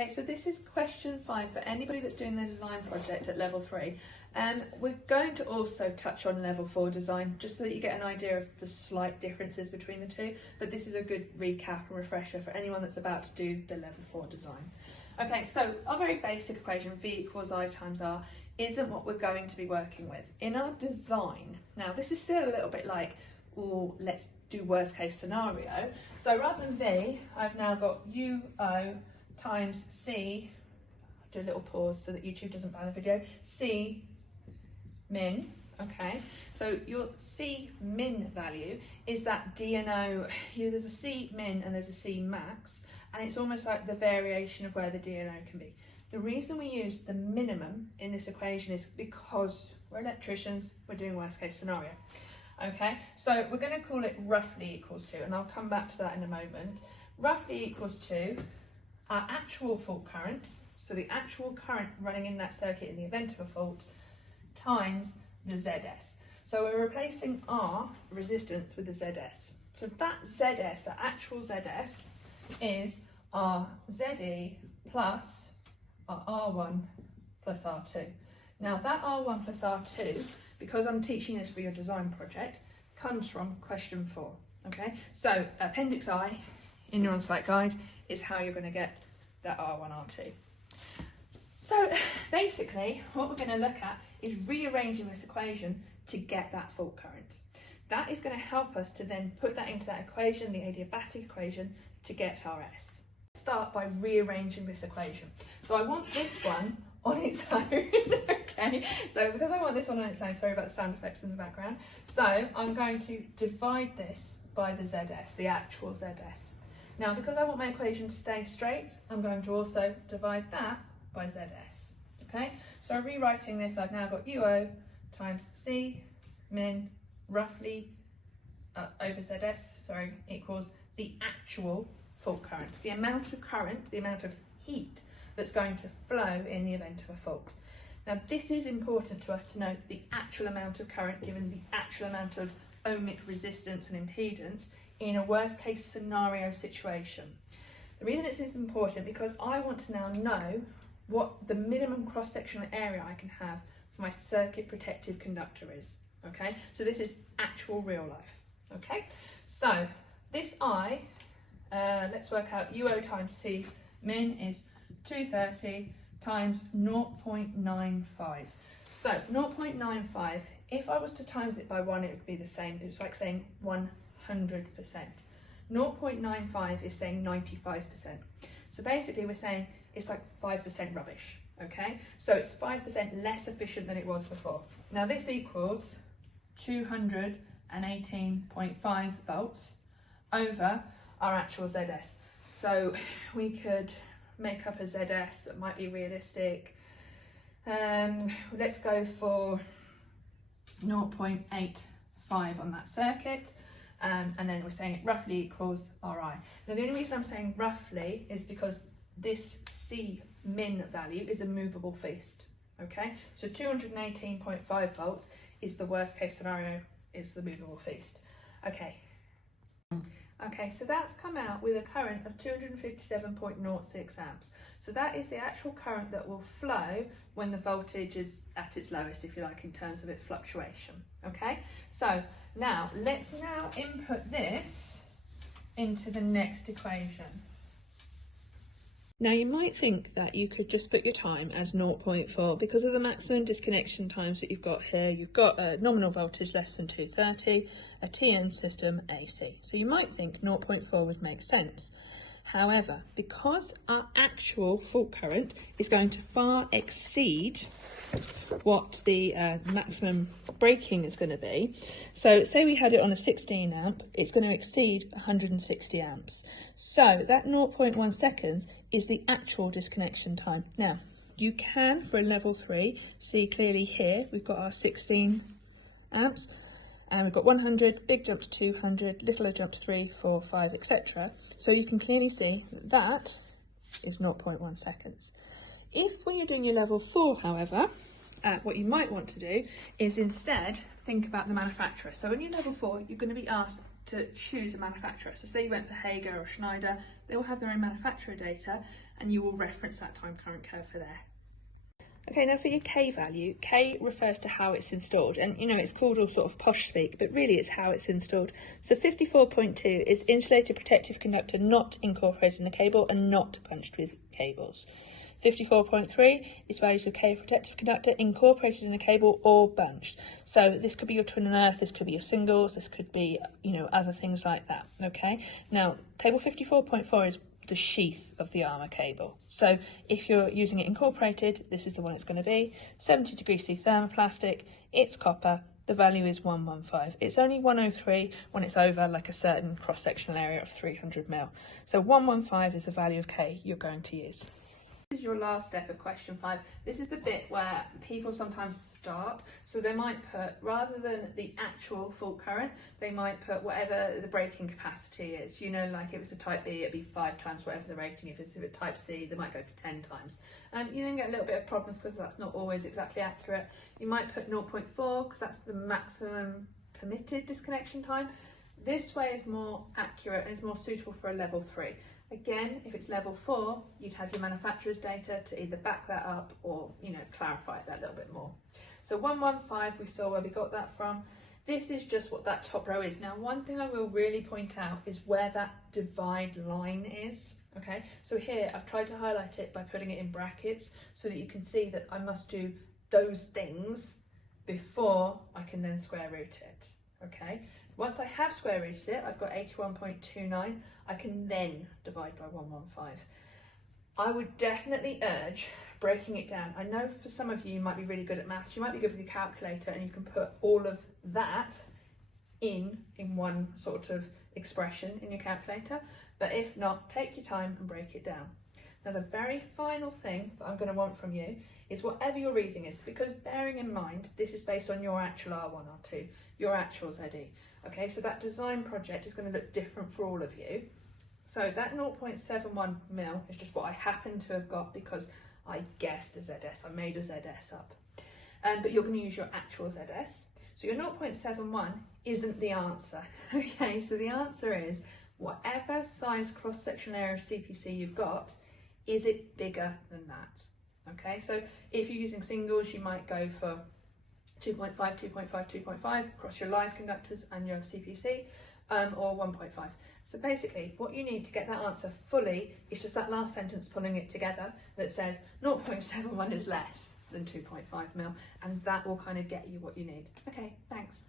Okay, so this is question 5 for anybody that's doing their design project at level 3. We're going to also touch on level 4 design, just so that you get an idea of the slight differences between the two, but this is a good recap and refresher for anyone that's about to do the level 4 design. Okay, so our very basic equation, V equals I times R, isn't what we're going to be working with. In our design, now this is still a little bit like, oh, let's do worst case scenario. So rather than V, I've now got UO times C, I'll do a little pause so that YouTube doesn't ban the video, C min, okay, so your C min value is that D and O, there's a C min and there's a C max, and it's almost like the variation of where the D and O can be. The reason we use the minimum in this equation is because we're electricians, we're doing worst case scenario. Okay, so we're going to call it roughly equals to, and I'll come back to that in a moment. Roughly equals to our actual fault current, so the actual current running in that circuit in the event of a fault, times the ZS. So we're replacing our resistance with the ZS. So that ZS, the actual ZS, is our ZE plus our R1 plus R2. Now that R1 plus R2, because I'm teaching this for your design project, comes from question 4. Okay, so Appendix I in your on-site guide is how you're going to get that R1, R2. So basically what we're going to look at is rearranging this equation to get that fault current. That is going to help us to then put that into that equation, the adiabatic equation, to get our S. Start by rearranging this equation. So I want this one on its own, okay? So because I want this one on its own, sorry about the sound effects in the background. So I'm going to divide this by the ZS, the actual ZS. Now, because I want my equation to stay straight, I'm going to also divide that by ZS, okay? So rewriting this, I've now got UO times C min roughly over ZS, sorry, equals the actual fault current, the amount of current, the amount of heat that's going to flow in the event of a fault. Now, this is important to us to know the actual amount of current given the actual amount of ohmic resistance and impedance in a worst case scenario situation. The reason this is important because I want to now know what the minimum cross-sectional area I can have for my circuit protective conductor is, okay? So this is actual real life, okay? So this I, let's work out UO times C min is 230 times 0.95. So 0.95, if I was to times it by 1, it would be the same. It's like saying 100%. 0.95 is saying 95%. So basically we're saying it's like 5% rubbish, okay? So it's 5% less efficient than it was before. Now this equals 218.5 volts over our actual ZS. So we could make up a ZS that might be realistic. Let's go for 0.85 on that circuit. And then we're saying it roughly equals Ri. Now the only reason I'm saying roughly is because this C min value is a movable feast, okay? So 218.5 volts is the worst case scenario, is the movable feast. Okay, so that's come out with a current of 257.06 amps. So that is the actual current that will flow when the voltage is at its lowest, if you like, in terms of its fluctuation, okay? So now, let's now input this into the next equation. Now you might think that you could just put your time as 0.4 because of the maximum disconnection times that you've got here. You've got a nominal voltage less than 230, a TN system AC. So you might think 0.4 would make sense. However, because our actual fault current is going to far exceed what the maximum breaking is going to be, so say we had it on a 16 amp, it's going to exceed 160 amps. So that 0.1 seconds is the actual disconnection time. Now, you can, for a level 3, see clearly here, we've got our 16 amps, and we've got 100, big jump to 200, littler jump to 3, 4, 5, etc. So you can clearly see that is 0.1 seconds. If when you're doing your level 4, however, what you might want to do is instead think about the manufacturer. So when you're level 4, you're going to be asked to choose a manufacturer. So say you went for Hager or Schneider, they all have their own manufacturer data, and you will reference that time current curve for there. Okay, now for your K value, K refers to how it's installed, and you know it's called all sort of posh speak, but really it's how it's installed. So 54.2 is insulated protective conductor not incorporated in the cable and not punched with cables. 54.3 is values of K protective conductor incorporated in a cable or bunched. So this could be your twin and earth, this could be your singles, this could be, you know, other things like that. Okay. Now, table 54.4 is the sheath of the armour cable. So if you're using it incorporated, this is the one it's going to be. 70 degrees C thermoplastic, it's copper, the value is 115. It's only 103 when it's over like a certain cross-sectional area of 300 mil. So 115 is the value of K you're going to use. This is your last step of question 5. This is the bit where people sometimes start. So they might put, rather than the actual fault current, they might put whatever the braking capacity is. You know, like if it's a type B, it'd be 5 times whatever the rating. If it's a type C, they might go for 10 times. You then get a little bit of problems because that's not always exactly accurate. You might put 0.4 because that's the maximum permitted disconnection time. This way is more accurate and is more suitable for a level 3. Again, if it's level 4, you'd have your manufacturer's data to either back that up or, you know, clarify it that little bit more. So 115, we saw where we got that from. This is just what that top row is. Now, one thing I will really point out is where that divide line is. Okay, so here I've tried to highlight it by putting it in brackets so that you can see that I must do those things before I can then square root it. Okay, once I have square rooted it, I've got 81.29. I can then divide by 115. I would definitely urge breaking it down. I know for some of you, you might be really good at maths. You might be good with your calculator and you can put all of that in one sort of expression in your calculator. But if not, take your time and break it down. Now, the very final thing that I'm going to want from you is whatever your reading is, because bearing in mind, this is based on your actual R1, R2, your actual ZE. Okay, so that design project is going to look different for all of you. So that 0.71 mil is just what I happen to have got because I guessed a ZS, I made a ZS up. But you're going to use your actual ZS. So your 0.71 isn't the answer. Okay, so the answer is whatever size cross-section area of CPC you've got, is it bigger than that? Okay, so if you're using singles, you might go for 2.5, 2.5, 2.5 across your live conductors and your CPC, or 1.5. So basically, what you need to get that answer fully is just that last sentence pulling it together that says 0.71 is less than 2.5 mil, and that will kind of get you what you need. Okay, thanks.